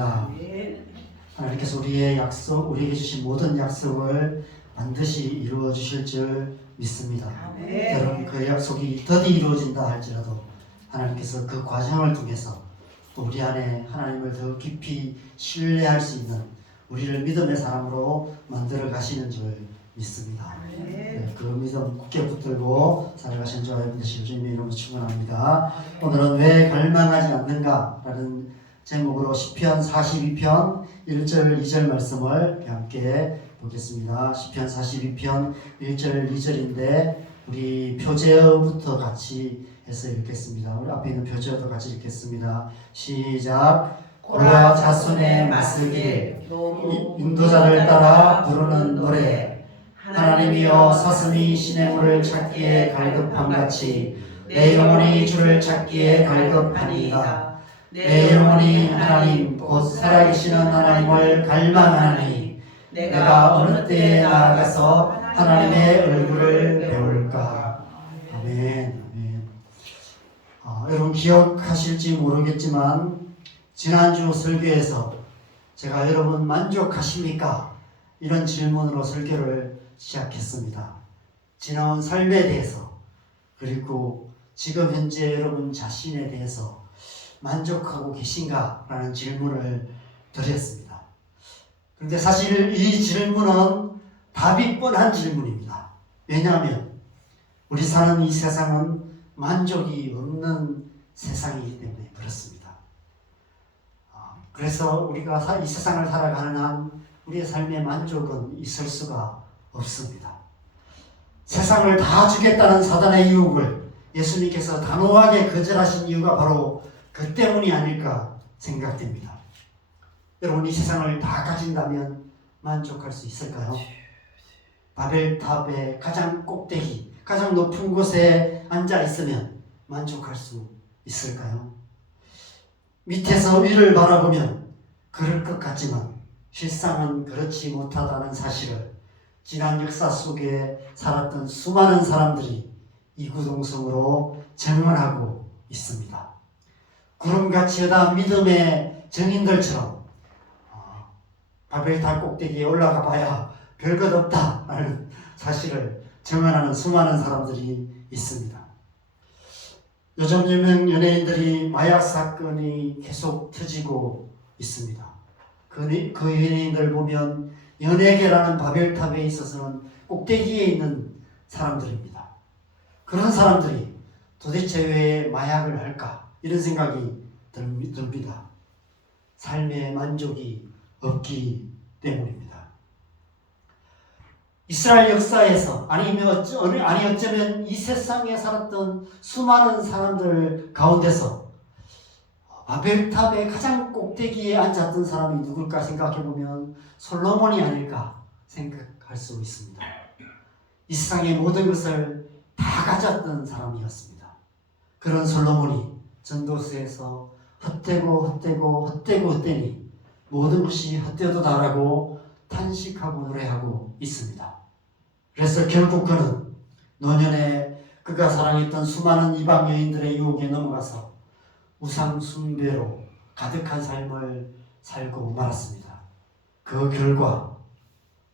믿습니다. 하나님께서 우리의 약속, 우리에게 주신 모든 약속을 반드시 이루어 주실 줄 믿습니다. 여러분, 그 약속이 더디 이루어진다 할지라도 하나님께서 그 과정을 통해서 또 우리 안에 하나님을 더 깊이 신뢰할 수 있는 우리를 믿음의 사람으로 만들어 가시는 줄 믿습니다. 그 믿음 굳게 붙들고 살아가신 줄 알고 계신 주님의 이름으로 축원합니다. 오늘은 왜 갈망하지 않는가? 라는 제목으로 시편 42편 1절 2절 말씀을 함께 보겠습니다. 시편 42편 1절 2절인데 우리 표제어부터 같이 해서 읽겠습니다. 우리 앞에 있는 표제어도 같이 읽겠습니다. 시작. 고라 자손의 맞서길 인도자를 따라 부르는 노래. 하나님이여 사슴이 시냇물을 찾기에 갈급함같이 내 영혼이 주를 찾기에 갈급하니이다. 내 영혼이 하나님 곧 살아계시는 하나님을 갈망하니 내가 어느 때에 나아가서 하나님의 얼굴을 배울까. 아멘. 아멘. 여러분 기억하실지 모르겠지만 지난주 설교에서 제가 여러분 만족하십니까? 이런 질문으로 설교를 시작했습니다. 지나온 삶에 대해서 그리고 지금 현재 여러분 자신에 대해서 만족하고 계신가? 라는 질문을 드렸습니다. 그런데 사실 이 질문은 답이 뻔한 질문입니다. 왜냐하면 우리 사는 이 세상은 만족이 없는 세상이기 때문에 그렇습니다. 그래서 우리가 이 세상을 살아가는 한 우리의 삶의 만족은 있을 수가 없습니다. 세상을 다 주겠다는 사단의 유혹을 예수님께서 단호하게 거절하신 이유가 바로 그 때문이 아닐까 생각됩니다. 여러분, 이 세상을 다 가진다면 만족할 수 있을까요? 바벨탑의 가장 꼭대기, 가장 높은 곳에 앉아 있으면 만족할 수 있을까요? 밑에서 위를 바라보면 그럴 것 같지만 실상은 그렇지 못하다는 사실을 지난 역사 속에 살았던 수많은 사람들이 이구동성으로 증언하고 있습니다. 구름같이 여다 믿음의 증인들처럼 바벨탑 꼭대기에 올라가 봐야 별것 없다라는 사실을 증언하는 수많은 사람들이 있습니다. 요즘 유명 연예인들이 마약 사건이 계속 터지고 있습니다. 그 연예인들 보면 연예계라는 바벨탑에 있어서는 꼭대기에 있는 사람들입니다. 그런 사람들이 도대체 왜 마약을 할까? 이런 생각이 듭니다. 삶의 만족이 없기 때문입니다. 이스라엘 역사에서 어쩌면 이 세상에 살았던 수많은 사람들 가운데서 바벨탑의 가장 꼭대기에 앉았던 사람이 누굴까 생각해보면 솔로몬이 아닐까 생각할 수 있습니다. 이 세상의 모든 것을 다 가졌던 사람이었습니다. 그런 솔로몬이 전도서에서 헛되니 모든 것이 헛되도다라고 탄식하고 노래하고 있습니다. 그래서 결국 그는 노년에 그가 사랑했던 수많은 이방 여인들의 유혹에 넘어가서 우상 숭배로 가득한 삶을 살고 말았습니다. 그 결과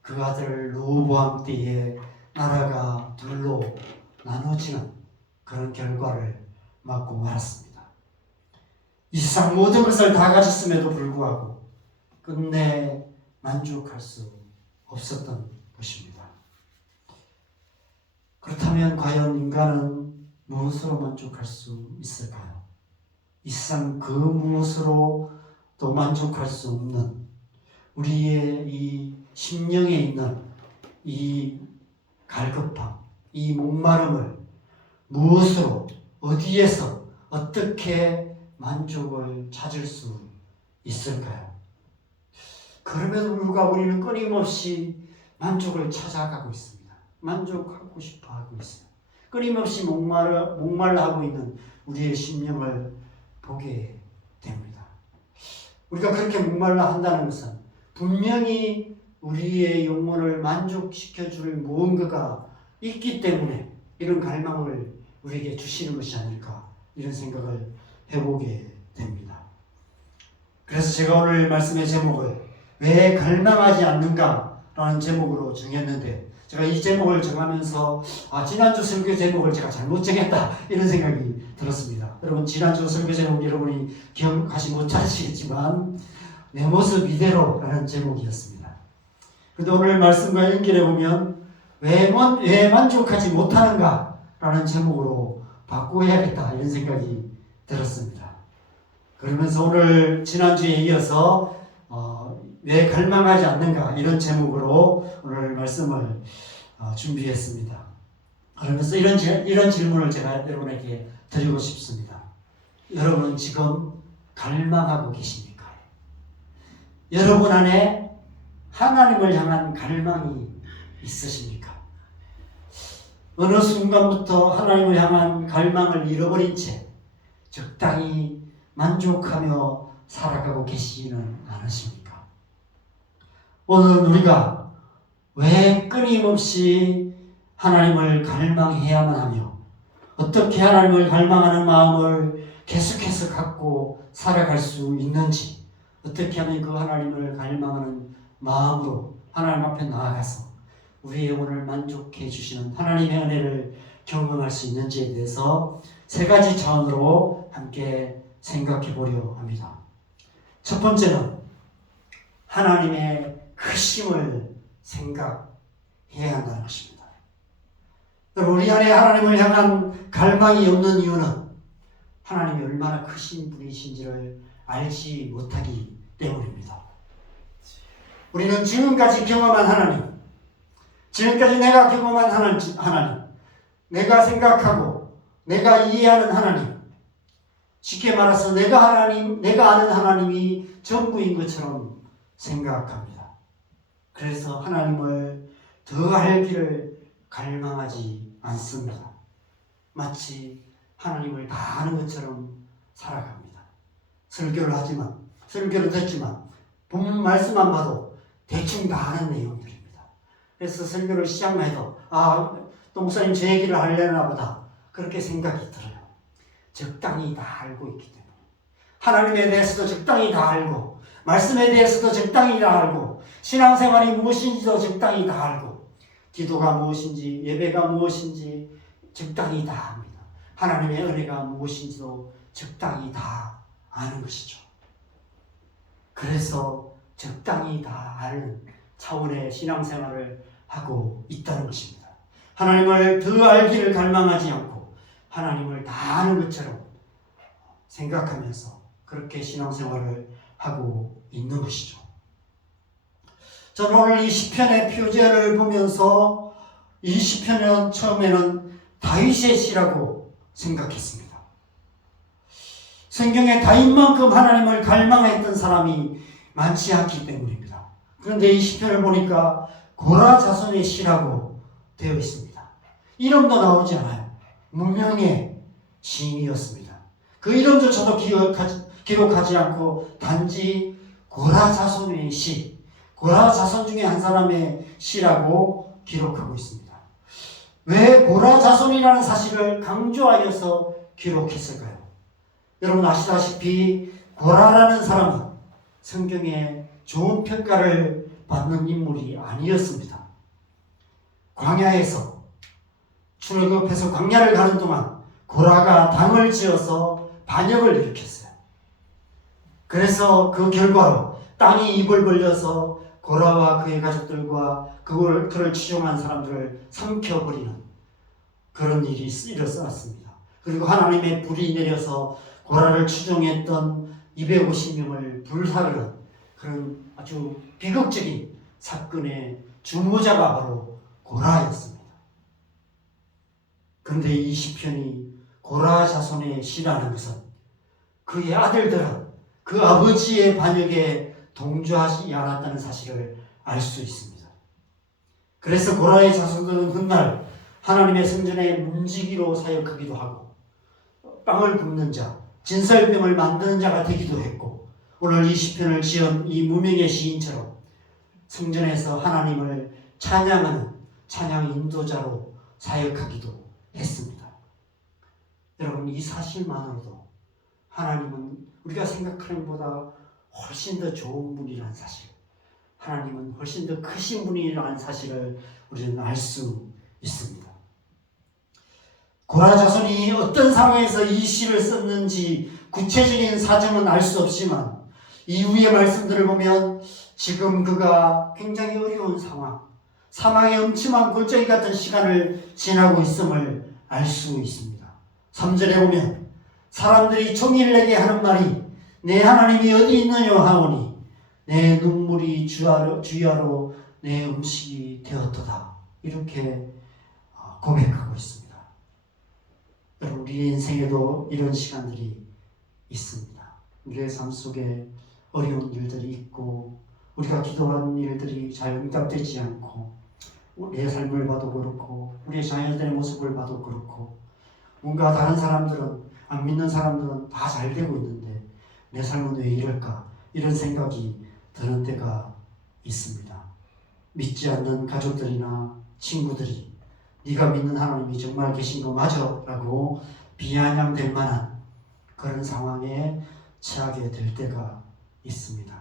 그 아들 르호보암 때에 나라가 둘로 나눠지는 그런 결과를 맞고 말았습니다. 이 세상 모든 것을 다 가졌음에도 불구하고 끝내 만족할 수 없었던 것입니다. 그렇다면 과연 인간은 무엇으로 만족할 수 있을까요? 이 세상 그 무엇으로도 만족할 수 없는 우리의 이 심령에 있는 이 갈급함, 이 목마름을 무엇으로, 어디에서, 어떻게 만족을 찾을 수 있을까요? 그럼에도 불구하고 우리는 끊임없이 만족을 찾아가고 있습니다. 만족하고 싶어 하고 있어요. 끊임없이 목말라 하고 있는 우리의 심령을 보게 됩니다. 우리가 그렇게 목말라 한다는 것은 분명히 우리의 영혼을 만족시켜줄 무언가가 있기 때문에 이런 갈망을 우리에게 주시는 것이 아닐까 이런 생각을 해보게 됩니다. 그래서 제가 오늘 말씀의 제목을 왜 갈망하지 않는가 라는 제목으로 정했는데, 제가 이 제목을 정하면서 지난주 설교 제목을 제가 잘못 정했다 이런 생각이 들었습니다. 여러분, 지난주 설교 제목 여러분이 기억하시 못하시겠지만 내 모습 이대로 라는 제목이었습니다. 그런데 오늘 말씀과 연결해 보면 왜 만족하지 못하는가 라는 제목으로 바꾸어야겠다 이런 생각이 들었습니다. 그러면서 오늘 지난주에 이어서 왜 갈망하지 않는가 이런 제목으로 오늘 말씀을 준비했습니다. 그러면서 이런 질문을 제가 여러분에게 드리고 싶습니다. 여러분은 지금 갈망하고 계십니까? 여러분 안에 하나님을 향한 갈망이 있으십니까? 어느 순간부터 하나님을 향한 갈망을 잃어버린 채 적당히 만족하며 살아가고 계시지는 않으십니까? 오늘 우리가 왜 끊임없이 하나님을 갈망해야만 하며 어떻게 하나님을 갈망하는 마음을 계속해서 갖고 살아갈 수 있는지, 어떻게 하면 그 하나님을 갈망하는 마음으로 하나님 앞에 나아가서 우리의 영혼을 만족해 주시는 하나님의 은혜를 경험할 수 있는지에 대해서 세 가지 차원으로 함께 생각해 보려 합니다. 첫 번째는 하나님의 크심을 생각해야 한다는 것입니다. 우리 안에 하나님을 향한 갈망이 없는 이유는 하나님이 얼마나 크신 분이신지를 알지 못하기 때문입니다. 우리는 지금까지 경험한 하나님, 지금까지 내가 경험한 하나님, 내가 생각하고 내가 이해하는 하나님, 쉽게 말해서 내가 아는 하나님이 전부인 것처럼 생각합니다. 그래서 하나님을 더 알기를 갈망하지 않습니다. 마치 하나님을 다 아는 것처럼 살아갑니다. 설교를 듣지만 본문 말씀만 봐도 대충 다 아는 내용들입니다. 그래서 설교를 시작만 해도 또 목사님 제 얘기를 하려나 보다 그렇게 생각이 들어요. 적당히 다 알고 있기 때문에 하나님에 대해서도 적당히 다 알고 말씀에 대해서도 적당히 다 알고 신앙생활이 무엇인지도 적당히 다 알고 기도가 무엇인지 예배가 무엇인지 적당히 다 압니다. 하나님의 은혜가 무엇인지도 적당히 다 아는 것이죠. 그래서 적당히 다 아는 차원의 신앙생활을 하고 있다는 것입니다. 하나님을 더 알기를 갈망하지 않고 하나님을 다 아는 것처럼 생각하면서 그렇게 신앙생활을 하고 있는 것이죠. 저는 오늘 이 시편의 표제를 보면서 이 시편은 처음에는 다윗의 시라고 생각했습니다. 성경에 다윗만큼 하나님을 갈망했던 사람이 많지 않기 때문입니다. 그런데 이 시편을 보니까 고라 자손의 시라고 되어 있습니다. 이름도 나오지 않아요. 무명의 시인이었습니다. 그 이름조차도 기록하지 않고 단지 고라 자손의 시, 고라 자손 중에 한 사람의 시라고 기록하고 있습니다. 왜 고라 자손이라는 사실을 강조하여서 기록했을까요? 여러분 아시다시피 고라라는 사람은 성경에 좋은 평가를 받는 인물이 아니었습니다. 광야에서 출애굽해서 광야를 가는 동안 고라가 당을 지어서 반역을 일으켰어요. 그래서 그 결과로 땅이 입을 벌려서 고라와 그의 가족들과 그를 추종한 사람들을 삼켜버리는 그런 일이 일어났습니다. 그리고 하나님의 불이 내려서 고라를 추종했던 250명을 불사르는 그런 아주 비극적인 사건의 주모자가 바로 고라였습니다. 그런데 이 시편이 고라 자손의 시라는 것은 그의 아들들은 그 아버지의 반역에 동조하지 않았다는 사실을 알 수 있습니다. 그래서 고라의 자손들은 훗날 하나님의 성전의 문지기로 사역하기도 하고 빵을 굽는 자, 진설병을 만드는 자가 되기도 했고 오늘 이 시편을 지은 이 무명의 시인처럼 성전에서 하나님을 찬양하는 찬양 인도자로 사역하기도 했습니다. 여러분 이 사실만으로도 하나님은 우리가 생각하는 것보다 훨씬 더 좋은 분이라는 사실, 하나님은 훨씬 더 크신 분이라는 사실을 우리는 알 수 있습니다. 고라 자손이 어떤 상황에서 이 시를 썼는지 구체적인 사정은 알 수 없지만 이후의 말씀들을 보면 지금 그가 굉장히 어려운 상황, 사망의 음침한 골짜기 같은 시간을 지나고 있음을 알 수 있습니다. 3절에 보면 사람들이 종일 내게 하는 말이 내 하나님이 어디 있느냐 하오니 내 눈물이 주야로 내 음식이 되었도다. 이렇게 고백하고 있습니다. 여러분, 우리 인생에도 이런 시간들이 있습니다. 우리의 삶 속에 어려운 일들이 있고 우리가 기도한 일들이 잘 응답되지 않고 내 삶을 봐도 그렇고 우리의 자녀들의 모습을 봐도 그렇고 뭔가 다른 사람들은, 안 믿는 사람들은 다 잘 되고 있는데 내 삶은 왜 이럴까, 이런 생각이 드는 때가 있습니다. 믿지 않는 가족들이나 친구들이 네가 믿는 하나님이 정말 계신 거 맞아? 라고 비아냥될 만한 그런 상황에 처하게 될 때가 있습니다.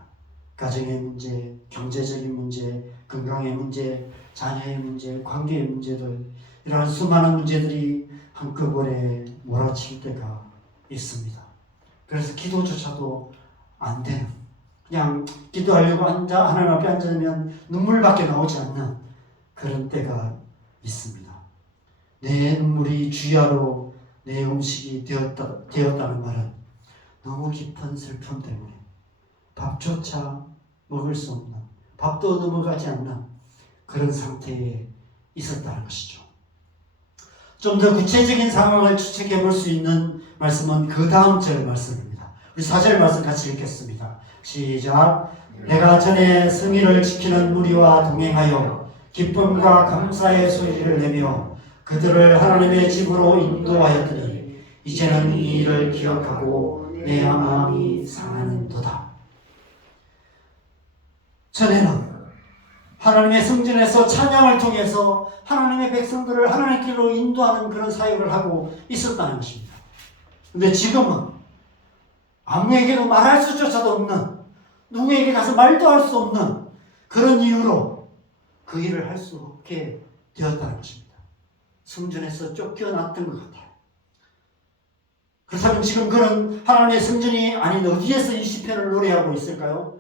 가정의 문제, 경제적인 문제, 건강의 문제, 자녀의 문제, 관계의 문제들, 이러한 수많은 문제들이 한꺼번에 몰아칠 때가 있습니다. 그래서 기도조차도 안 되는, 그냥 기도하려고 하나님 앞에 앉으면 눈물밖에 나오지 않는 그런 때가 있습니다. 내 눈물이 주야로 내 음식이 되었다는 말은 너무 깊은 슬픔 때문에 밥조차 먹을 수 없는, 밥도 넘어가지 않는 그런 상태에 있었다는 것이죠. 좀 더 구체적인 상황을 추측해 볼 수 있는 말씀은 그 다음 절 말씀입니다. 우리 4절 말씀 같이 읽겠습니다. 시작. 내가 전에 승리를 지키는 무리와 동행하여 기쁨과 감사의 소리를 내며 그들을 하나님의 집으로 인도하였더니 이제는 이 일을 기억하고 내 마음이 상하는도다. 전에는 하나님의 성전에서 찬양을 통해서 하나님의 백성들을 하나님께로 인도하는 그런 사역을 하고 있었다는 것입니다. 그런데 지금은 아무에게도 말할 수조차도 없는, 누구에게 가서 말도 할 수 없는 그런 이유로 그 일을 할 수 없게 되었다는 것입니다. 성전에서 쫓겨났던 것 같아요. 그렇다면 지금 그런 하나님의 성전이 아닌 어디에서 이 시편을 노래하고 있을까요?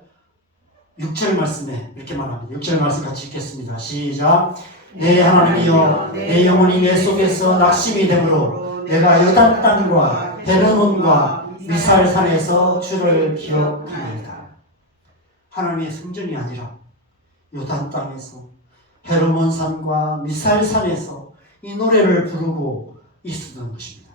6절 말씀에 이렇게 말합니다. 6절 말씀 같이 읽겠습니다. 시작. 내 하나님이여 내 영혼이 내 속에서 낙심이 되므로 내가 요단 땅과 헤르몬과 미살산에서 주를 기억하나이다. 하나님의 성전이 아니라 요단 땅에서 헤르몬산과 미살산에서 이 노래를 부르고 있었던 것입니다.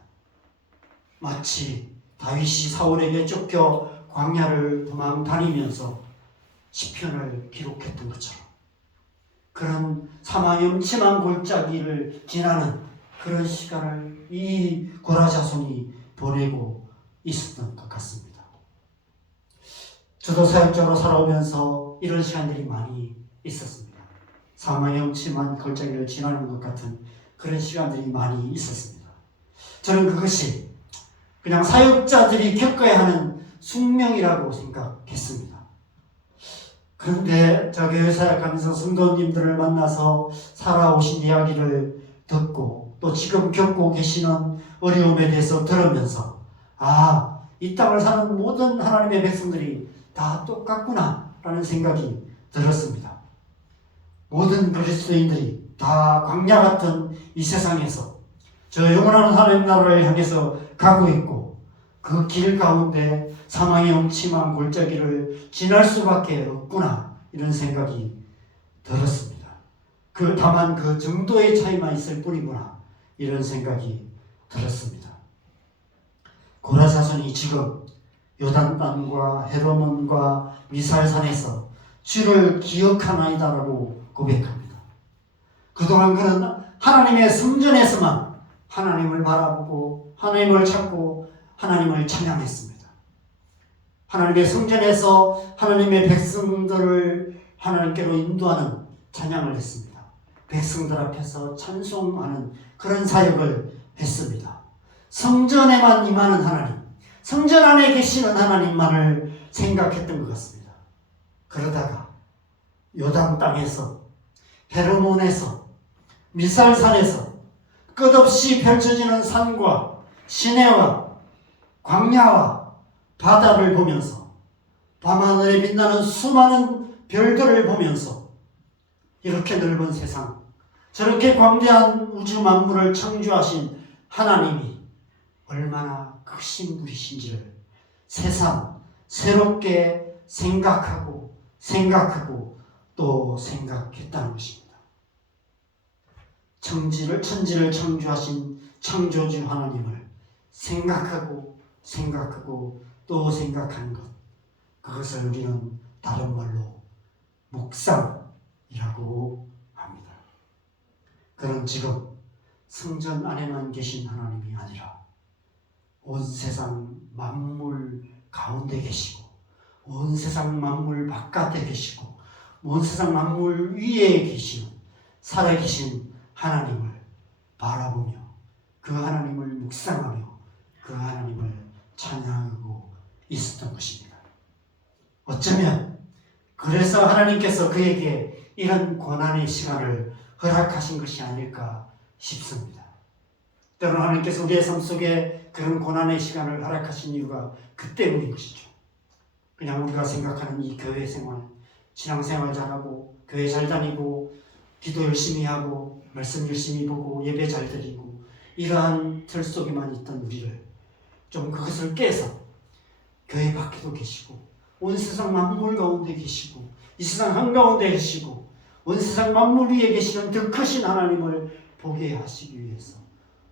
마치 다윗이 사울에게 쫓겨 광야를 도망 다니면서 시편을 기록했던 것처럼 그런 사망의 음침한 골짜기를 지나는 그런 시간을 이 고라 자손이 보내고 있었던 것 같습니다. 저도 사역자로 살아오면서 이런 시간들이 많이 있었습니다. 사망의 음침한 골짜기를 지나는 것 같은 그런 시간들이 많이 있었습니다. 저는 그것이 그냥 사역자들이 겪어야 하는 숙명이라고 생각했습니다. 그런데 저 교회 사역하면서 성도님들을 만나서 살아오신 이야기를 듣고 또 지금 겪고 계시는 어려움에 대해서 들으면서 이 땅을 사는 모든 하나님의 백성들이 다 똑같구나 라는 생각이 들었습니다. 모든 그리스도인들이 다 광야 같은 이 세상에서 저 영원한 하나님 나라를 향해서 가고 있고 그 길 가운데 사망의 음침한 골짜기를 지날 수밖에 없구나 이런 생각이 들었습니다. 다만 그 정도의 차이만 있을 뿐이구나 이런 생각이 들었습니다. 고라 자손이 지금 요단 땅과 헤르몬과 미살산에서 주를 기억하나이다라고 고백합니다. 그동안 그는 하나님의 성전에서만 하나님을 바라보고 하나님을 찾고 하나님을 찬양했습니다. 하나님의 성전에서 하나님의 백성들을 하나님께로 인도하는 찬양을 했습니다. 백성들 앞에서 찬송하는 그런 사역을 했습니다. 성전에만 임하는 하나님, 성전 안에 계시는 하나님만을 생각했던 것 같습니다. 그러다가 요단 땅에서, 헤르몬에서, 미살산에서 끝없이 펼쳐지는 산과 시내와 광야와 바다를 보면서, 밤하늘에 빛나는 수많은 별들을 보면서 이렇게 넓은 세상, 저렇게 광대한 우주 만물을 창조하신 하나님이 얼마나 크신 분이신지를 새삼 새롭게 생각하고 또 생각했다는 것입니다. 천지를 창조하신 창조주 하나님을 생각하고 또 생각하는 것, 그것을 우리는 다른 말로 묵상이라고 합니다. 그는 지금 성전 안에만 계신 하나님이 아니라 온 세상 만물 가운데 계시고, 온 세상 만물 바깥에 계시고, 온 세상 만물 위에 계시는 살아계신 하나님을 바라보며 그 하나님을 묵상하며 그 하나님을 찬양하고 있었던 것입니다. 어쩌면 그래서 하나님께서 그에게 이런 고난의 시간을 허락하신 것이 아닐까 싶습니다. 때로는 하나님께서 우리의 삶 속에 그런 고난의 시간을 허락하신 이유가 그 때문인 것이죠. 그냥 우리가 생각하는 이 교회 생활, 신앙생활 잘하고 교회 잘 다니고 기도 열심히 하고 말씀 열심히 보고 예배 잘 드리고 이러한 틀 속에만 있던 우리를 좀 그것을 깨서 교회 밖에도 계시고 온 세상 만물 가운데 계시고 이 세상 한가운데 계시고 온 세상 만물 위에 계시는 더 크신 하나님을 보게 하시기 위해서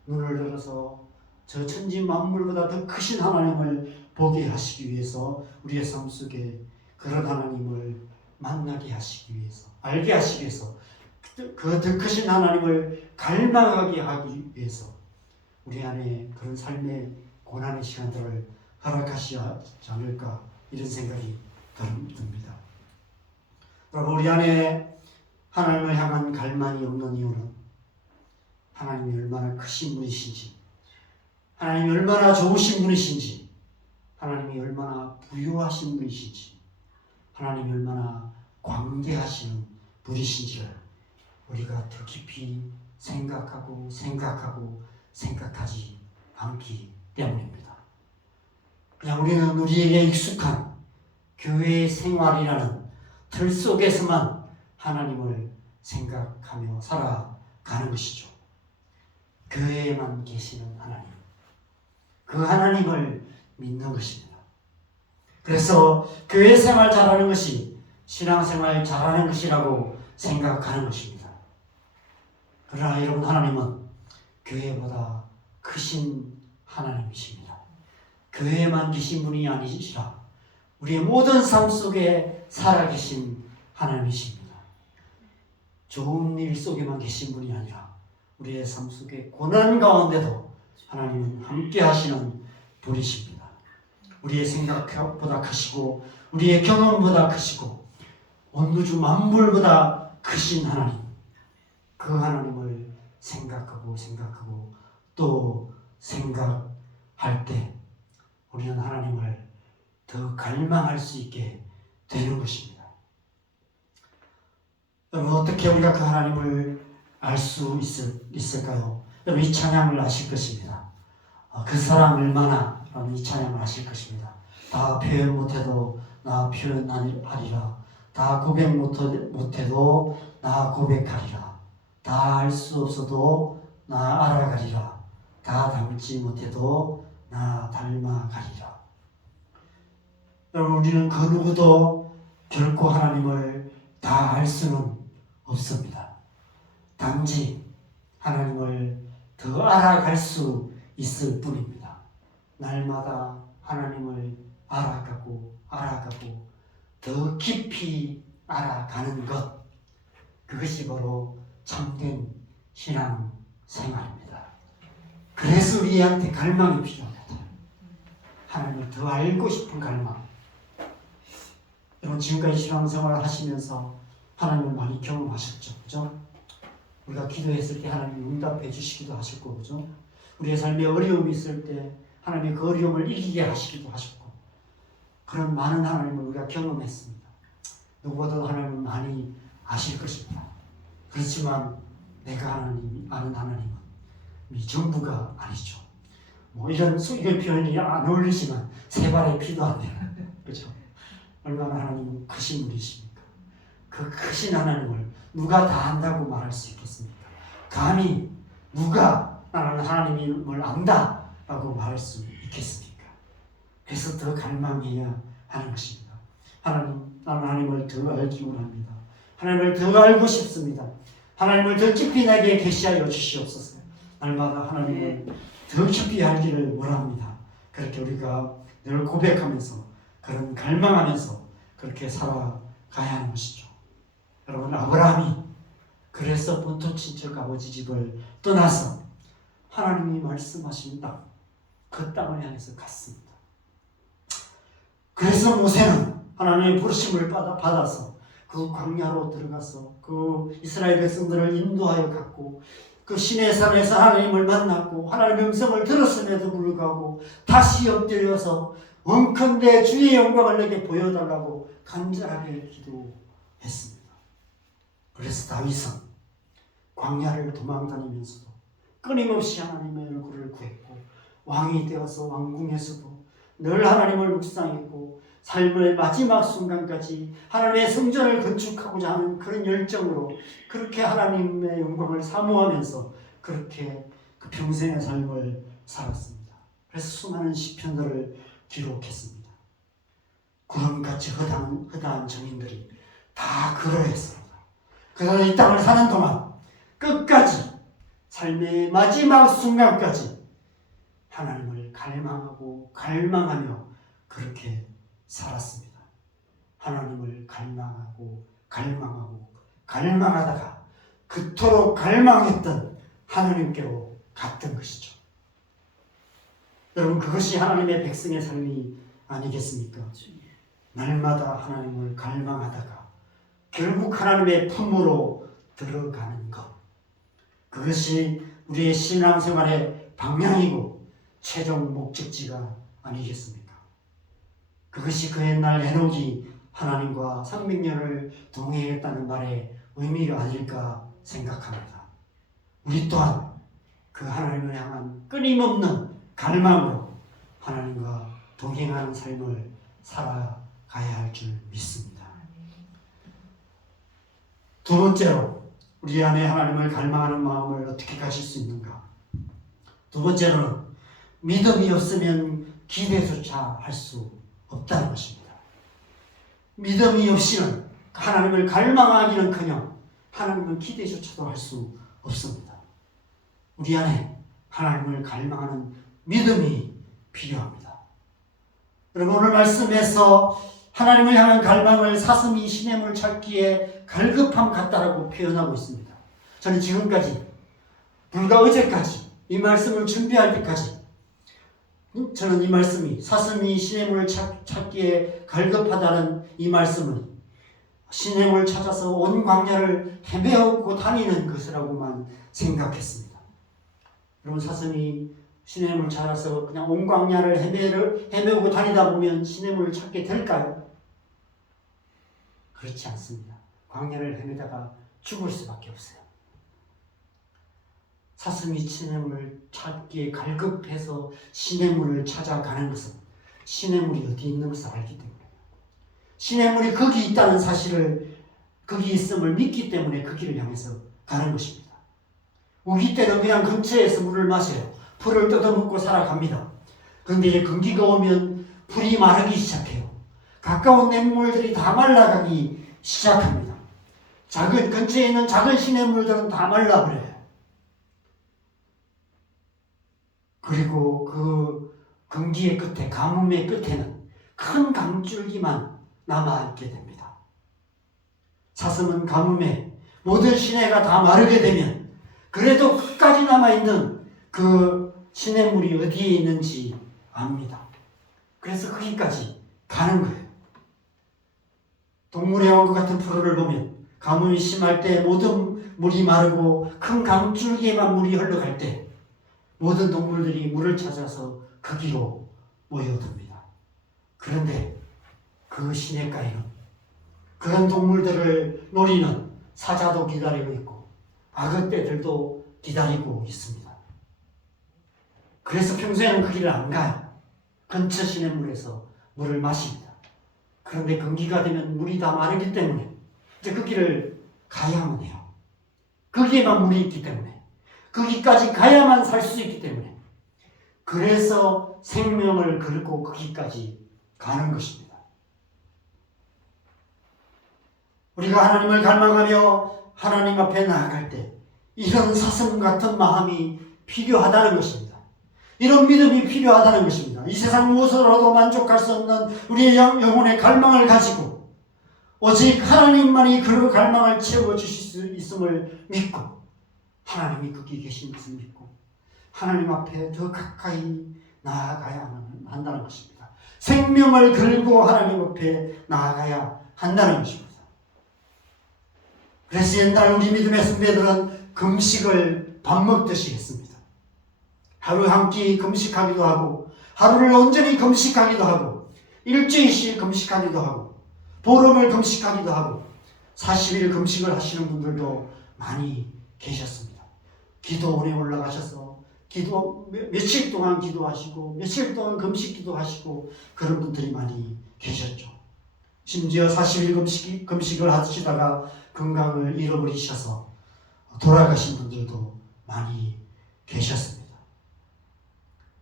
눈을 들어서 저 천지 만물보다 더 크신 하나님을 보게 하시기 위해서 우리의 삶 속에 그런 하나님을 만나게 하시기 위해서, 알게 하시기 위해서, 그 더 크신 하나님을 갈망하게 하기 위해서 우리 안에 그런 삶의 고난의 시간들을 허락하시지 않을까, 이런 생각이 듭니다. 여러분, 우리 안에 하나님을 향한 갈망이 없는 이유는 하나님이 얼마나 크신 분이신지, 하나님이 얼마나 좋으신 분이신지, 하나님이 얼마나 부유하신 분이신지, 하나님이 얼마나 광대하시는 분이신지를 우리가 더 깊이 생각하지 않기 때문입니다. 그냥 우리는 우리에게 익숙한 교회 생활이라는 틀 속에서만 하나님을 생각하며 살아가는 것이죠. 교회에만 계시는 하나님, 그 하나님을 믿는 것입니다. 그래서 교회 생활 잘하는 것이 신앙생활 잘하는 것이라고 생각하는 것입니다. 그러나 여러분, 하나님은 교회보다 크신 하나님이십니다. 교회에만 계신 분이 아니시라 우리의 모든 삶 속에 살아계신 하나님이십니다. 좋은 일 속에만 계신 분이 아니라 우리의 삶 속에 고난 가운데도 하나님은 함께 하시는 분이십니다. 우리의 생각보다 크시고 우리의 경험보다 크시고 온 우주 만물보다 크신 하나님, 그 하나님을 생각하고 또 생각할 때 우리는 하나님을 더 갈망할 수 있게 되는 것입니다. 여러분, 어떻게 우리가 그 하나님을 알 수 있을까요? 여러분, 이 찬양을 아실 것입니다. 그 사랑 얼마나, 라는 이 찬양을 아실 것입니다. 다 표현 못해도 나 표현하리라. 다 고백 못해도 나 고백하리라. 다 알 수 없어도 나 알아가리라. 다 닮지 못해도 나 닮아가리라. 여러분, 우리는 그 누구도 결코 하나님을 다 알 수는 없습니다. 단지 하나님을 더 알아갈 수 있을 뿐입니다. 날마다 하나님을 알아가고 더 깊이 알아가는 것, 그것이 바로 참된 신앙 생활입니다. 그래서 우리한테 갈망이 필요합니다. 하나님을 더 알고 싶은 갈망. 여러분, 지금까지 신앙생활을 하시면서 하나님을 많이 경험하셨죠, 그죠? 우리가 기도했을 때 하나님 응답해 주시기도 하셨고, 그죠? 우리의 삶에 어려움이 있을 때 하나님이 그 어려움을 이기게 하시기도 하셨고, 그런 많은 하나님을 우리가 경험했습니다. 누구보다도 하나님은 많이 아실 것입니다. 그렇지만 내가 아는 하나님은 이 전부가 아니죠. 뭐 이런 표현이 안 어울리지만 세 발의 피도 안 돼요. 그렇죠? 얼마나 하나님은 크신 분이십니까? 그 크신 하나님을 누가 다 안다고 말할 수 있겠습니까? 감히 누가 나는 하나님을 안다라고 말할 수 있겠습니까? 그래서 더 갈망해야 하는 것입니다. 나는 하나님을 더 알기 원합니다. 하나님을 더 알고 싶습니다. 하나님을 더 깊이 내게 계시하여 주시옵소서. 날마다 하나님을 더 깊이 알기를 원합니다. 그렇게 우리가 늘 고백하면서 그런 갈망하면서 그렇게 살아가야 하는 것이죠. 여러분, 아브라함이 그래서 본토 친척 아버지 집을 떠나서 하나님이 말씀하신 땅, 그 땅을 향해서 갔습니다. 그래서 모세는 하나님의 부르심을 받아서 그 광야로 들어가서 그 이스라엘 백성들을 인도하여 갔고 그 시내산에서 하나님을 만났고 하나님의 음성을 들었음에도 불구하고 다시 엎드려서 원컨대 주의 영광을 내게 보여달라고 간절하게 기도했습니다. 그래서 다윗은 광야를 도망다니면서도 끊임없이 하나님의 얼굴을 구했고 왕이 되어서 왕궁에서도 늘 하나님을 묵상했고 삶의 마지막 순간까지 하나님의 성전을 건축하고자 하는 그런 열정으로 그렇게 하나님의 영광을 사모하면서 그렇게 그 평생의 삶을 살았습니다. 그래서 수많은 시편들을 기록했습니다. 구름같이 허다한 정인들이 다 그러했습니다. 그래서 이 땅을 사는 동안 끝까지 삶의 마지막 순간까지 하나님을 갈망하며 그렇게 살았습니다. 하나님을 갈망하다가 그토록 갈망했던 하나님께로 갔던 것이죠. 여러분, 그것이 하나님의 백성의 삶이 아니겠습니까? 날마다 하나님을 갈망하다가 결국 하나님의 품으로 들어가는 것, 그것이 우리의 신앙생활의 방향이고 최종 목적지가 아니겠습니까? 그것이 그 옛날 에녹이 하나님과 300년을 동행했다는 말의 의미가 아닐까 생각합니다. 우리 또한 그 하나님을 향한 끊임없는 갈망으로 하나님과 동행하는 삶을 살아가야 할 줄 믿습니다. 두 번째로 우리 안에 하나님을 갈망하는 마음을 어떻게 가질 수 있는가? 두 번째로는 믿음이 없으면 기대조차 할 수 없다는 것입니다. 믿음이 없이는 하나님을 갈망하기는커녕 하나님을 기대조차도 할 수 없습니다. 우리 안에 하나님을 갈망하는 믿음이 필요합니다. 여러분, 오늘 말씀에서 하나님을 향한 갈망을 사슴이 시냇물 찾기에 갈급함 같다라고 표현하고 있습니다. 저는 지금까지 불과 어제까지 이 말씀을 준비할 때까지 저는 이 말씀이 사슴이 시냇물을 찾기에 갈급하다는 이 말씀은 시냇물을 찾아서 온 광야를 헤매고 다니는 것이라고만 생각했습니다. 여러분, 사슴이 시냇물을 찾아서 그냥 온 광야를 헤매고 다니다 보면 시냇물을 찾게 될까요? 그렇지 않습니다. 광야를 헤매다가 죽을 수밖에 없어요. 사슴이 시냇물을 찾기에 갈급해서 시냇물을 찾아가는 것은 시냇물이 어디 있는 것을 알기 때문에, 시냇물이 거기 있다는 사실을, 거기 있음을 믿기 때문에 그 길을 향해서 가는 것입니다. 우기 때는 그냥 근처에서 물을 마셔요. 풀을 뜯어먹고 살아갑니다. 그런데 이제 건기가 오면 풀이 마르기 시작해요. 가까운 냇물들이 다 말라가기 시작합니다. 근처에 있는 작은 시냇물들은 다 말라버려요. 그리고 그 건기의 끝에, 가뭄의 끝에는 큰 강줄기만 남아있게 됩니다. 사슴은 가뭄에 모든 시내가 다 마르게 되면 그래도 끝까지 남아있는 그 시냇물이 어디에 있는지 압니다. 그래서 거기까지 가는 거예요. 동물의 왕국 같은 프로를 보면 가뭄이 심할 때 모든 물이 마르고 큰 강줄기에만 물이 흘러갈 때 모든 동물들이 물을 찾아서 거기로 모여듭니다. 그런데 그 시냇가에는 그런 동물들을 노리는 사자도 기다리고 있고 악어떼들도 기다리고 있습니다. 그래서 평소에는 그 길을 안 가요. 근처 시냇물에서 물을 마십니다. 그런데 건기가 되면 물이 다 마르기 때문에 이제 그 길을 가야만 해요. 거기에만 물이 있기 때문에, 거기까지 가야만 살 수 있기 때문에, 그래서 생명을 걸고 거기까지 가는 것입니다. 우리가 하나님을 갈망하며 하나님 앞에 나아갈 때 이런 사슴 같은 마음이 필요하다는 것입니다. 이런 믿음이 필요하다는 것입니다. 이 세상 무엇으로도 만족할 수 없는 우리의 영혼의 갈망을 가지고 오직 하나님만이 그 갈망을 채워주실 수 있음을 믿고, 하나님이 거기 계신 것을 믿고 하나님 앞에 더 가까이 나아가야 한다는 것입니다. 생명을 걸고 하나님 앞에 나아가야 한다는 것입니다. 그래서 옛날 우리 믿음의 선배들은 금식을 밥 먹듯이 했습니다. 하루 한 끼 금식하기도 하고, 하루를 온전히 금식하기도 하고, 일주일씩 금식하기도 하고, 보름을 금식하기도 하고, 40일 금식을 하시는 분들도 많이 계셨습니다. 기도원에 올라가셔서 며칠 동안 기도하시고 며칠 동안 금식 기도하시고 그런 분들이 많이 계셨죠. 심지어 40일 금식을 하시다가 건강을 잃어버리셔서 돌아가신 분들도 많이 계셨습니다.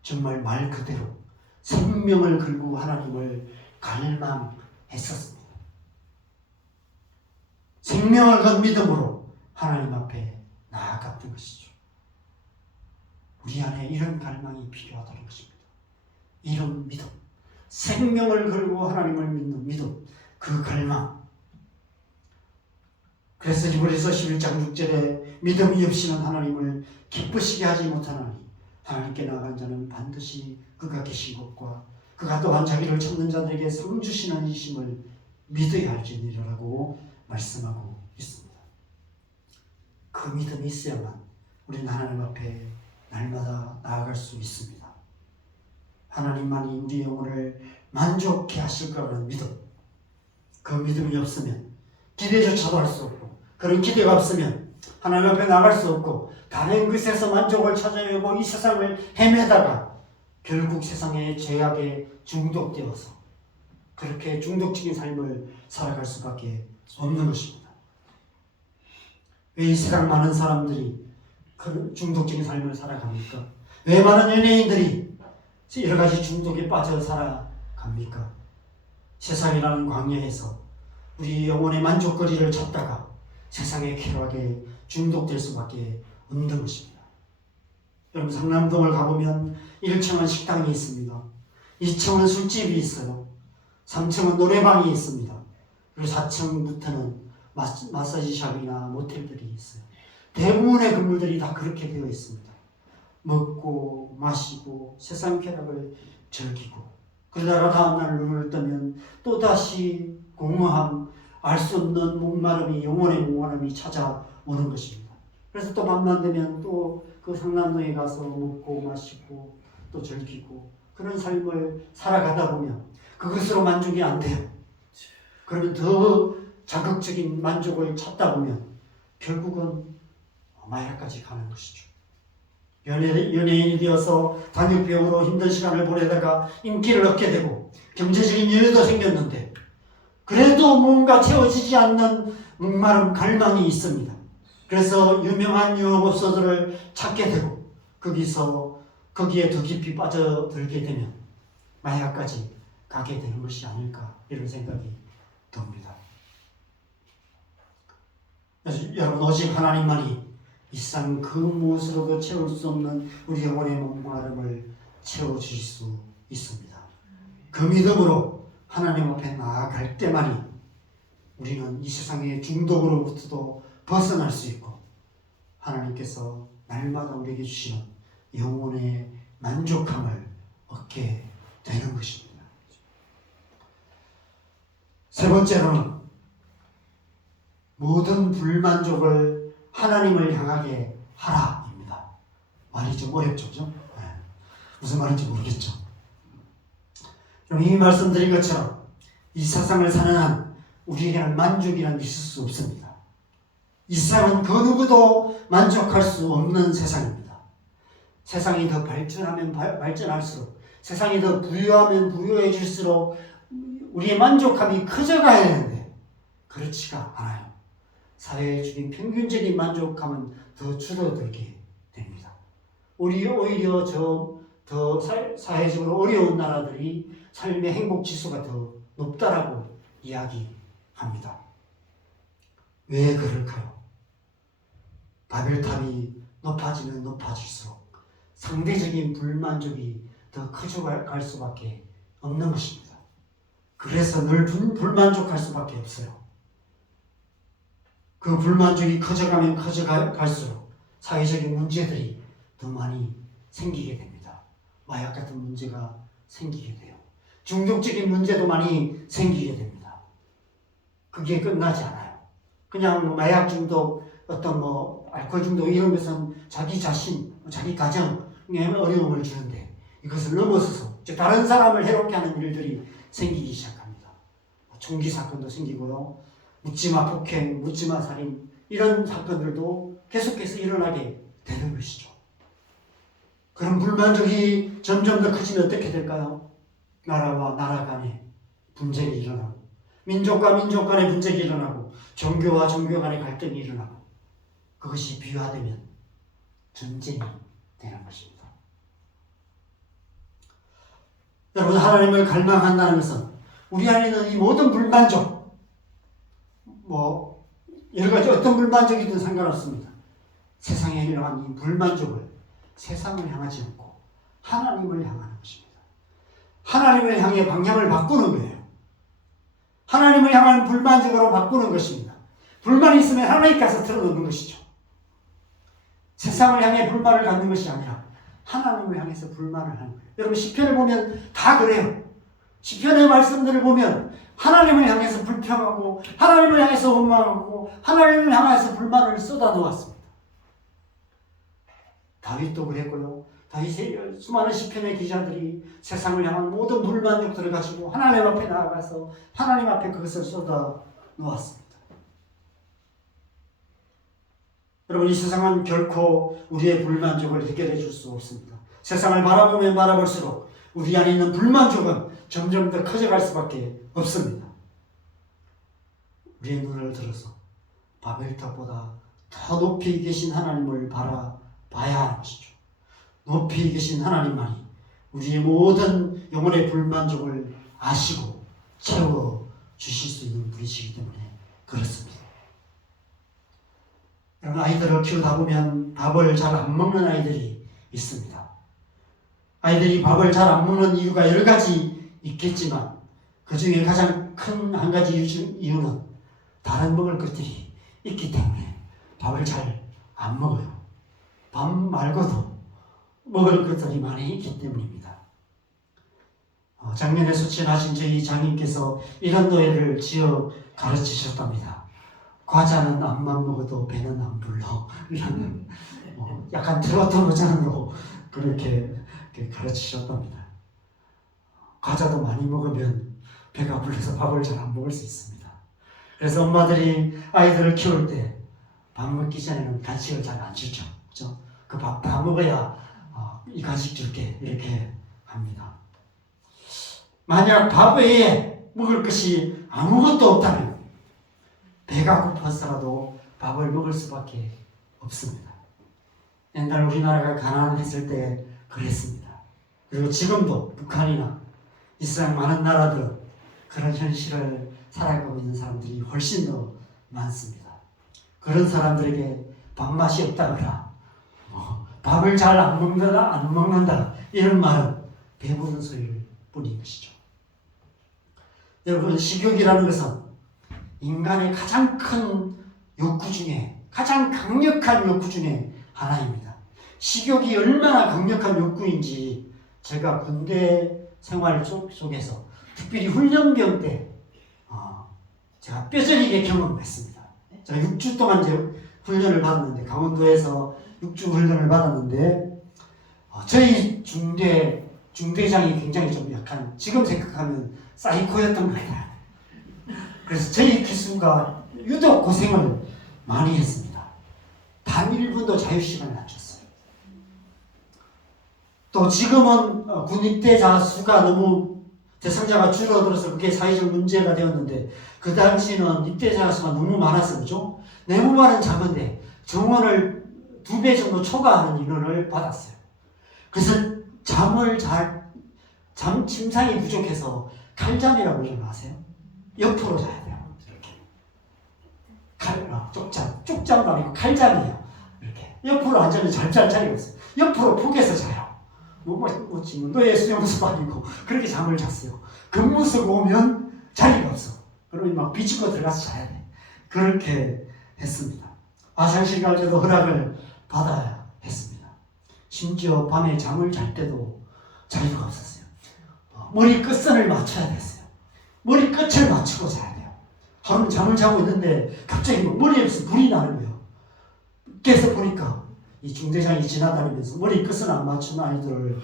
정말 말 그대로 생명을 걸고 하나님을 갈망했었습니다. 생명을 건 믿음으로 하나님 앞에 나아갔던 것이죠. 우리 안에 이런 갈망이 필요하다는 것입니다. 이런 믿음, 생명을 걸고 하나님을 믿는 믿음, 그 갈망. 그래서 히브리서 11장 6절에 믿음이 없이는 하나님을 기쁘시게 하지 못하나니 하나님께 나아간 자는 반드시 그가 계신 것과 그가 또한 자기를 찾는 자들에게 상 주시는 이심을 믿어야 할지니라고 말씀하고 있습니다. 그 믿음이 있어야만 우리는 하나님 앞에 날마다 나아갈 수 있습니다. 하나님만이 우리 영혼을 만족해 하실 거라는 믿음, 그 믿음이 없으면 기대조차도 할 수 없고, 그런 기대가 없으면 하나님 앞에 나갈 수 없고, 다른 것에서 만족을 찾아내고 이 세상을 헤매다가 결국 세상의 죄악에 중독되어서 그렇게 중독적인 삶을 살아갈 수밖에 없는 것입니다. 왜 이 세상 많은 사람들이 그런 중독적인 삶을 살아갑니까? 왜 많은 연예인들이 여러 가지 중독에 빠져 살아갑니까? 세상이라는 광야에서 우리 영혼의 만족거리를 찾다가 세상의 쾌락에 중독될 수밖에 없는 것입니다. 여러분, 상남동을 가보면 1층은 식당이 있습니다. 2층은 술집이 있어요. 3층은 노래방이 있습니다. 그리고 4층부터는 마사지샵이나 모텔들이 있어요. 대부분의 건물들이 다 그렇게 되어 있습니다. 먹고 마시고 세상 쾌락을 즐기고, 그러다가 다음날 눈을 뜨면 또다시 공허함, 알 수 없는 목마름이, 영혼의 목마름이 찾아오는 것입니다. 그래서 또 밤만 되면 또 그 상남동에 가서 먹고 마시고 또 즐기고, 그런 삶을 살아가다 보면 그것으로 만족이 안 돼요. 그러면 더 자극적인 만족을 찾다 보면 결국은 마약까지 가는 것이죠. 연예인이 되어서 단역배우로 힘든 시간을 보내다가 인기를 얻게 되고 경제적인 여유도 생겼는데 그래도 뭔가 채워지지 않는 목마름, 갈망이 있습니다. 그래서 유명한 유흥업소들을 찾게 되고 거기에 더 깊이 빠져들게 되면 마약까지 가게 되는 것이 아닐까, 이런 생각이 듭니다. 여러분, 오직 하나님만이 이 세상 그 무엇으로도 채울 수 없는 우리 영혼의 목마름을 채워주실 수 있습니다. 그 믿음으로 하나님 앞에 나아갈 때만이 우리는 이 세상의 중독으로부터도 벗어날 수 있고, 하나님께서 날마다 우리에게 주시는 영혼의 만족함을 얻게 되는 것입니다. 세 번째로는 모든 불만족을 하나님을 향하게 하라입니다. 말이 좀 어렵죠, 그죠? 무슨 말인지 모르겠죠. 그럼 이미 말씀드린 것처럼 이 세상을 사는 한 우리에게는 만족이란 있을 수 없습니다. 이 세상은 그 누구도 만족할 수 없는 세상입니다. 세상이 더 발전하면 발전할수록, 세상이 더 부유하면 부유해질수록 우리의 만족감이 커져가야 하는데 그렇지가 않아요. 사회적인 평균적인 만족감은 더 줄어들게 됩니다. 오히려 더 사회적으로 어려운 나라들이 삶의 행복 지수가 더 높다라고 이야기합니다. 왜 그럴까요? 바벨탑이 높아지면 높아질수록 상대적인 불만족이 더 커져갈 수밖에 없는 것입니다. 그래서 늘 불만족할 수밖에 없어요. 그 불만족이 커져가면 커져갈수록 사회적인 문제들이 더 많이 생기게 됩니다. 마약 같은 문제가 생기게 돼요. 중독적인 문제도 많이 생기게 됩니다. 그게 끝나지 않아요. 그냥 마약 중독, 알코올 중독 이런 것은 자기 자신, 자기 가정에 어려움을 주는데 이것을 넘어서서 즉 다른 사람을 해롭게 하는 일들이 생기기 시작합니다. 총기 사건도 생기고요. 묻지마 폭행, 묻지마 살인 이런 사건들도 계속해서 일어나게 되는 것이죠. 그런 불만족이 점점 더 커지면 어떻게 될까요? 나라와 나라 간의 분쟁이 일어나고 민족과 민족 간의 분쟁이 일어나고 종교와 종교 간의 갈등이 일어나고 그것이 비화되면 전쟁이 되는 것입니다. 여러분, 하나님을 갈망한다는 것은 우리 안에 있는 이 모든 불만족, 여러 가지 어떤 불만족이든 상관없습니다. 세상에 일어난 이 불만족을 세상을 향하지 않고 하나님을 향하는 것입니다. 하나님을 향해 방향을 바꾸는 거예요. 하나님을 향한 불만족으로 바꾸는 것입니다. 불만이 있으면 하나님께서 틀어놓는 것이죠. 세상을 향해 불만을 갖는 것이 아니라 하나님을 향해서 불만을 하는 거예요. 여러분, 시편을 보면 다 그래요. 시편의 말씀들을 보면 하나님을 향해서 불평하고 하나님을 향해서 원망하고 하나님을 향해서 불만을 쏟아놓았습니다. 다윗도 그랬고요. 다윗의 수많은 시편의 기자들이 세상을 향한 모든 불만족들을 가지고 하나님 앞에 나아가서 하나님 앞에 그것을 쏟아놓았습니다. 여러분, 이 세상은 결코 우리의 불만족을 해결해 줄 수 없습니다. 세상을 바라보면 바라볼수록 우리 안에 있는 불만족은 점점 더 커져갈 수밖에 없습니다. 우리의 눈을 들어서 바벨탑보다 더 높이 계신 하나님을 바라봐야 하는 것이죠. 높이 계신 하나님만이 우리의 모든 영혼의 불만족을 아시고 채워주실 수 있는 분이시기 때문에 그렇습니다. 여러분, 아이들을 키우다 보면 밥을 잘 안 먹는 아이들이 있습니다. 아이들이 밥을 잘 안 먹는 이유가 여러 가지 있겠지만 그 중에 가장 큰 한 가지 이유는 다른 먹을 것들이 있기 때문에 밥을 잘 안 먹어요. 밥 말고도 먹을 것들이 많이 있기 때문입니다. 작년에 소천하신 저희 장님께서 이런 노래를 지어 가르치셨답니다. 과자는 앞만 먹어도 배는 안 불러. 이런 약간 트로트 버전으로 그렇게 가르치셨답니다. 과자도 많이 먹으면 배가 불러서 밥을 잘 안 먹을 수 있습니다. 그래서 엄마들이 아이들을 키울 때 밥 먹기 전에는 간식을 잘 안 주죠. 그죠? 그 밥 다 먹어야 이 간식 줄게 이렇게 합니다. 만약 밥 외에 먹을 것이 아무것도 없다면 배가 고파서라도 밥을 먹을 수밖에 없습니다. 옛날 우리나라가 가난했을 때 그랬습니다. 그리고 지금도 북한이나 이 세상 많은 나라들은 그런 현실을 살아가고 있는 사람들이 훨씬 더 많습니다. 그런 사람들에게 밥맛이 없다거나 밥을 잘 안 먹는다 이런 말은 배부른 소리일 뿐인 것이죠. 여러분, 식욕이라는 것은 인간의 가장 큰 욕구 중에 가장 강력한 욕구 중에 하나입니다. 식욕이 얼마나 강력한 욕구인지 제가 군대 생활 속에서 특별히 훈련병 때 제가 뼈저리게 경험했습니다. 제가 6주 동안 훈련을 받았는데 강원도에서 6주 훈련을 받았는데 저희 중대장이 굉장히 좀 약간 지금 생각하면 사이코였던 것 같아요. 그래서 저희 기수가 유독 고생을 많이 했습니다. 단 1분도 자유시간을 안 줬어요. 또 지금은 군입대자 수가 너무 대상자가 줄어들어서 그게 사회적 문제가 되었는데 그 당시는 입대자 수가 너무 많았어요. 그죠? 내무반은 작은데 정원을 2배 정도 초과하는 인원을 받았어요. 그래서 잠 침상이 부족해서 칼잠이라고 이런 거 아세요? 옆으로 자야 돼요. 이렇게. 쪽잠도 아니고 칼잠이에요. 이렇게. 옆으로 앉으면 잘 자리가 없어요. 옆으로 푹에서 자요. 노예 수용소도 아니고 그렇게 잠을 잤어요. 근무 쓰고 오면 자리가 없어. 그러면 막 비집고 들어가서 자야 돼. 그렇게 했습니다. 화장실 갈 때도 허락을 받아야 했습니다. 심지어 밤에 잠을 잘 때도 자유가 없었어요. 머리 끝선을 맞춰야 됐어요. 머리 끝을 맞추고 자야 돼요. 하루는 잠을 자고 있는데 갑자기 머리에서 불이 나는 거예요. 깨서 보니까 이 중대장이 지나다니면서 머리 끝을 안 맞춘 아이들을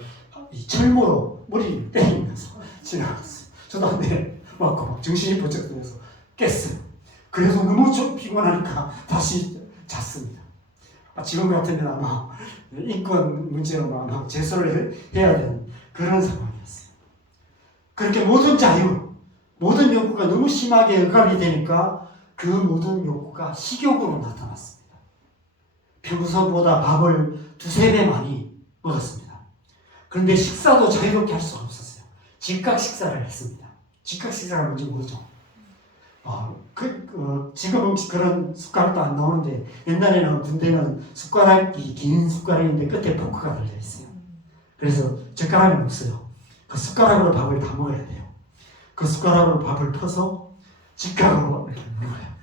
이 철모로 머리를 때리면서 지나갔어요. 저도 안돼 맞고 막 정신이 번쩍 들어서 깼어요. 그래서 너무 좀 피곤하니까 다시 잤습니다. 지금 같으면 아마 인권 문제로 아마 제소를 해야 되는 그런 상황이었어요. 그렇게 모든 자유, 모든 욕구가 너무 심하게 억압이 되니까 그 모든 욕구가 식욕으로 나타났습니다. 평소보다 밥을 2-3배 많이 먹었습니다. 그런데 식사도 자유롭게 할 수가 없었어요. 직각 식사를 했습니다. 직각 식사가 뭔지 모르죠? 지금은 그런 숟가락도 안 나오는데 옛날에는 군대는 숟가락이 긴 숟가락인데 끝에 포크가 달려 있어요. 그래서 젓가락은 없어요. 그 숟가락으로 밥을 다 먹어야 돼요. 그 숟가락으로 밥을 퍼서 직각으로 이렇게 먹어요.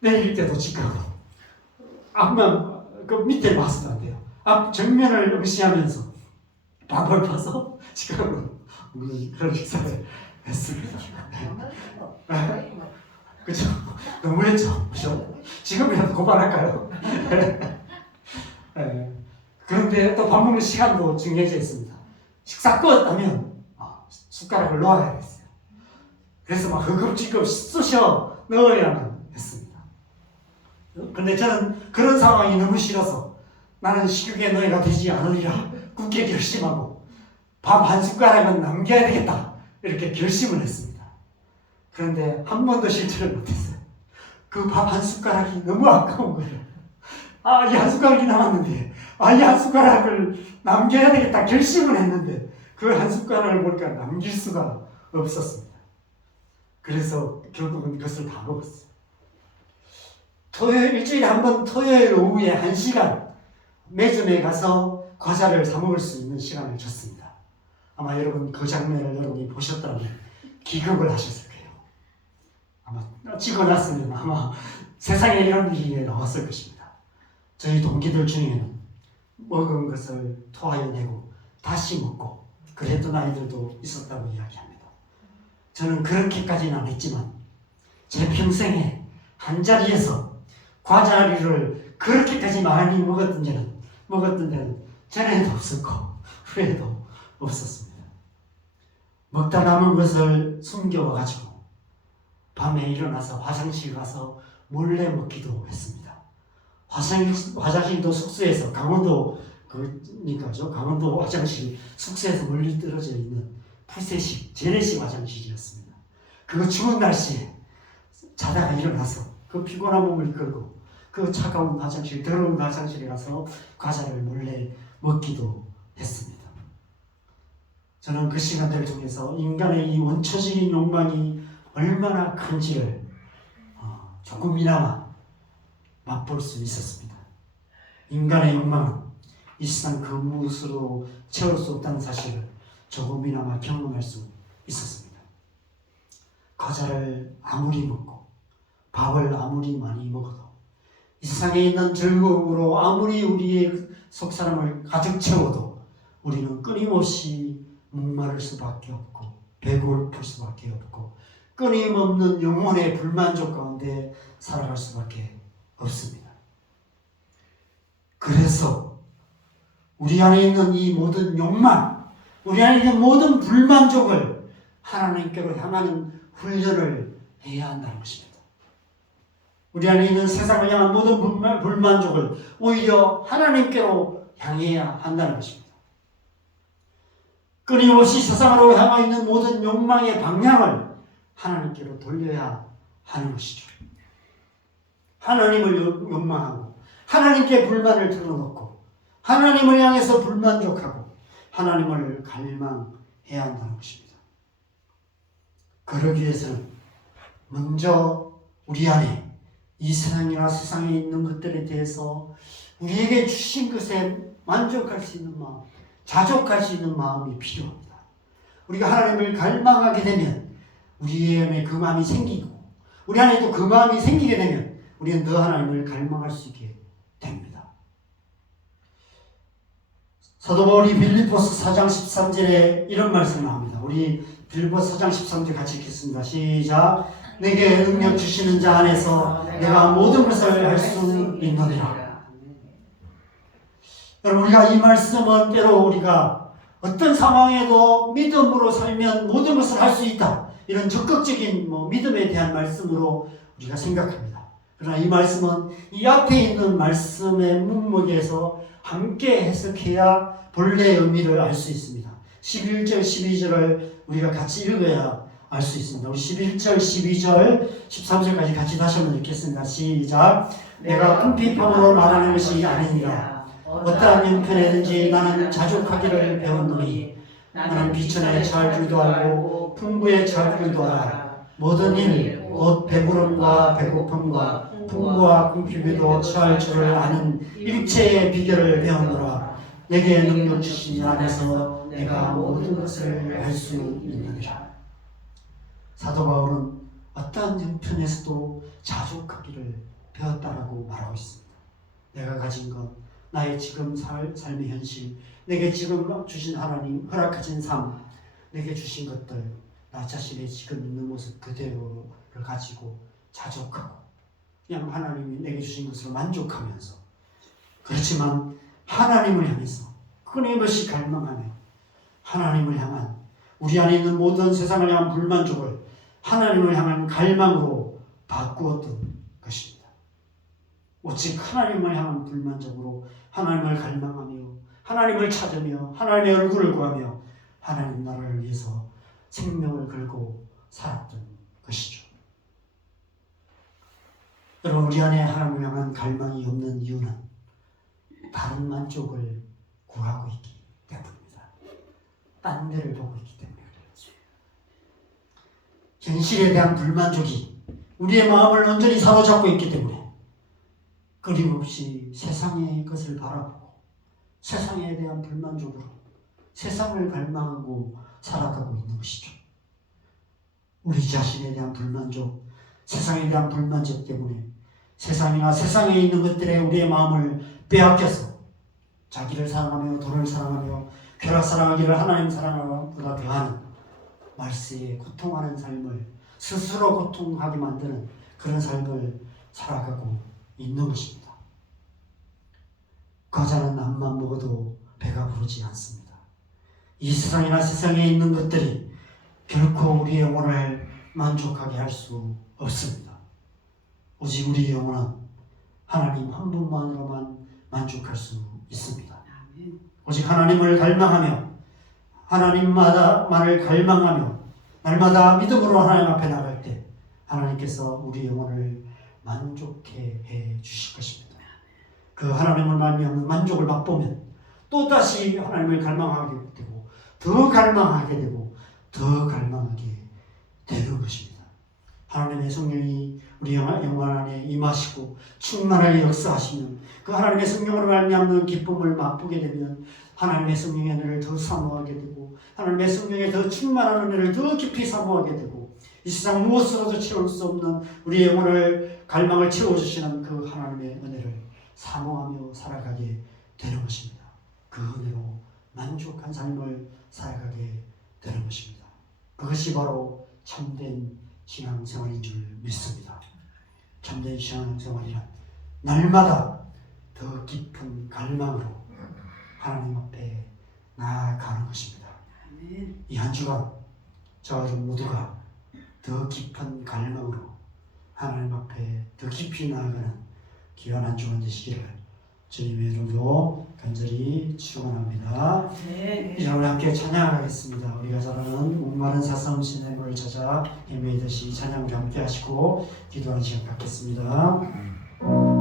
내릴 때도 직각으로. 앞만 그 밑에 봐서도 안 돼요. 앞 정면을 응시하면서 밥을 퍼서 직각으로 먹는 그런 식사를 했습니다. 그죠? 너무했죠? 그죠? 지금이라도 고발할까요? 네. 그런데 또 밥 먹는 시간도 정해져 있습니다. 식사 끝하면 숟가락을 놓아야겠어요. 그래서 막 허겁지겁 쑤셔 넣어야만 했습니다. 그런데 저는 그런 상황이 너무 싫어서 나는 식욕의 노예가 되지 않으리라 굳게 결심하고 밥 한 숟가락은 남겨야 되겠다 이렇게 결심을 했습니다. 그런데 한 번도 실천을 못했어요. 그 밥 한 숟가락이 너무 아까운 거예요. 이 한 숟가락이 남았는데 이 한 숟가락을 남겨야 되겠다 결심을 했는데 그 한 숟가락을 보니까 남길 수가 없었습니다. 그래서 결국은 그것을 다 먹었어요. 일주일에 한 번 토요일 오후에 1시간 매점에 가서 과자를 사 먹을 수 있는 시간을 줬습니다. 아마 여러분 그 장면을 여러분이 보셨다면 기겁을 하셨을 거예요. 아마 찍어놨으면 아마 세상에 이런 일이 나왔을 것입니다. 저희 동기들 중에는 먹은 것을 토하여내고 다시 먹고 그랬던 아이들도 있었다고 이야기합니다. 저는 그렇게까지는 안 했지만 제 평생에 한 자리에서 과자를 그렇게까지 많이 먹었던 데는 전에도 없었고 후에도 없었습니다. 먹다 남은 것을 숨겨와가지고 밤에 일어나서 화장실 가서 몰래 먹기도 했습니다. 화장실도 숙소에서 강원도 강원도 화장실 숙소에서 멀리 떨어져 있는 푸세식 재래식 화장실이었습니다. 그 추운 날씨에 자다가 일어나서 그 피곤한 몸을 이끌고 그 차가운 화장실, 더러운 화장실에 가서 과자를 몰래 먹기도 했습니다. 저는 그 시간들 중에서 인간의 이 원초적인 욕망이 얼마나 큰지를 조금이나마 맛볼 수 있었습니다. 인간의 욕망은 이 세상 그 무엇으로 채울 수 없다는 사실을 조금이나마 경험할 수 있었습니다. 과자를 아무리 먹고 밥을 아무리 많이 먹어도 이 세상에 있는 즐거움으로 아무리 우리의 속사람을 가득 채워도 우리는 끊임없이 목마를 수밖에 없고 배고플 수밖에 없고 끊임없는 영혼의 불만족 가운데 살아갈 수밖에 없습니다. 그래서 우리 안에 있는 이 모든 욕망, 우리 안에 있는 모든 불만족을 하나님께로 향하는 훈련을 해야 한다는 것입니다. 우리 안에 있는 세상을 향한 모든 불만족을 오히려 하나님께로 향해야 한다는 것입니다. 끊임없이 세상으로 향해 있는 모든 욕망의 방향을 하나님께로 돌려야 하는 것이죠. 하나님을 욕망하고 하나님께 불만을 털어놓고 하나님을 향해서 불만족하고 하나님을 갈망해야 한다는 것입니다. 그러기 위해서는 먼저 우리 안에 이 세상이나 세상에 있는 것들에 대해서 우리에게 주신 것에 만족할 수 있는 마음, 자족할 수 있는 마음이 필요합니다. 우리가 하나님을 갈망하게 되면 우리 안에 그 마음이 생기고 우리 안에 또 그 마음이 생기게 되면 우리는 더 하나님을 갈망할 수 있게 됩니다. 사도 바울이 빌립보서 4장 13절에 이런 말씀을 합니다. 우리 빌립보서 4장 13절 같이 읽겠습니다. 시작. 내게 능력 주시는 자 안에서 내가 모든 것을 할 수 있느니라. 여러분, 우리가 이 말씀은 때로 우리가 어떤 상황에도 믿음으로 살면 모든 것을 할 수 있다, 이런 적극적인 믿음에 대한 말씀으로 우리가 생각합니다. 그러나 이 말씀은 이 앞에 있는 말씀의 문맥에서 함께 해석해야 본래의 의미를 알 수 있습니다. 11절, 12절을 우리가 같이 읽어야 알 수 있습니다. 우리 11절, 12절, 13절까지 같이 다시 한번 읽겠습니다. 시작. 내가 궁핍함으로 말하는 것이 아니니라. 어떠한 형편에든지 나는 자족하기를 배웠노니 나는 비천에 처할 줄도 알고 풍부에 처할 줄도 알아. 모든 일, 곧 배부름과 배고픔과 풍부와 궁핍에도 처할 줄을 아는 일체의 비결을 배웠노라. 내게 능력 주신 자 안에서 내가 모든 것을 할 수 있느니라. 사도 바울은 어떠한 형편에서도 자족하기를 배웠다라고 말하고 있습니다. 내가 가진 것, 나의 지금 삶의 현실, 내게 지금 주신 하나님 허락하신 삶, 내게 주신 것들, 나 자신의 지금 있는 모습 그대로를 가지고 자족하고 그냥 하나님이 내게 주신 것으로 만족하면서, 그렇지만 하나님을 향해서 끊임없이 갈망하며 하나님을 향한 우리 안에 있는 모든 세상을 향한 불만족을 하나님을 향한 갈망으로 바꾸었던 것입니다. 오직 하나님을 향한 불만족으로 하나님을 갈망하며 하나님을 찾으며 하나님의 얼굴을 구하며 하나님 나라를 위해서 생명을 걸고 살았던 것이죠. 여러분, 우리 안에 하나님을 향한 갈망이 없는 이유는 다른 만족을 구하고 있기 때문입니다. 딴 데를 보고 있기 때문에 그렇죠. 현실에 대한 불만족이 우리의 마음을 온전히 사로잡고 있기 때문에 끊임없이 세상의 것을 바라보고 세상에 대한 불만족으로 세상을 갈망하고 살아가고 있는 것이죠. 우리 자신에 대한 불만족, 세상에 대한 불만족 때문에 세상이나 세상에 있는 것들에 우리의 마음을 빼앗겨서 자기를 사랑하며 돈을 사랑하며 쾌락 사랑하기를 하나님 사랑하기보다 더하는 말세에 고통하는 삶을 스스로 고통하게 만드는 그런 삶을 살아가고 있는 것입니다. 과자는 암만 먹어도 배가 부르지 않습니다. 이 세상이나 세상에 있는 것들이 결코 우리의 영혼을 만족하게 할 수 없습니다. 오직 우리의 영혼은 하나님 한 분만으로만 만족할 수 있습니다. 오직 하나님을 갈망하며 하나님만을 갈망하며 날마다 믿음으로 하나님 앞에 나갈 때 하나님께서 우리 영혼을 만족해 해 주실 것입니다. 그 하나님을 말미암는 만족을 맛보면 또다시 하나님을 갈망하게 되고 더 갈망하게 되고 더 갈망하게 되는 것입니다. 하나님의 성령이 우리 영혼 안에 임하시고 충만하게 역사하시면 그 하나님의 성령으로 말미암는 기쁨을 맛보게 되면 하나님의 성령의 은혜를 더 사모하게 되고 하나님의 성령에 더 충만한 은혜를 더 깊이 사모하게 되고 이 세상 무엇으로도 채울 수 없는 우리의 영혼을 갈망을 채워주시는 그 하나님의 은혜를 사모하며 살아가게 되는 것입니다. 그 은혜로 만족한 삶을 살아가게 되는 것입니다. 그것이 바로 참된 신앙생활인 줄 믿습니다. 참된 신앙생활이란 날마다 더 깊은 갈망으로 하나님 앞에 나아가는 것입니다. 이 한 주간 저와 여러분 모두가 더 깊은 갈망으로 하나님 앞에 더 깊이 나아가는 귀한 한 주간 되시기를 주님의 이름으로 간절히 축원합니다. 이제 우리 함께 찬양하겠습니다. 우리가 잘 아는 목마른 사슴 시냇물을 찾아 헤매이듯이 찬양을 함께 하시고 기도하는 시간 갖겠습니다.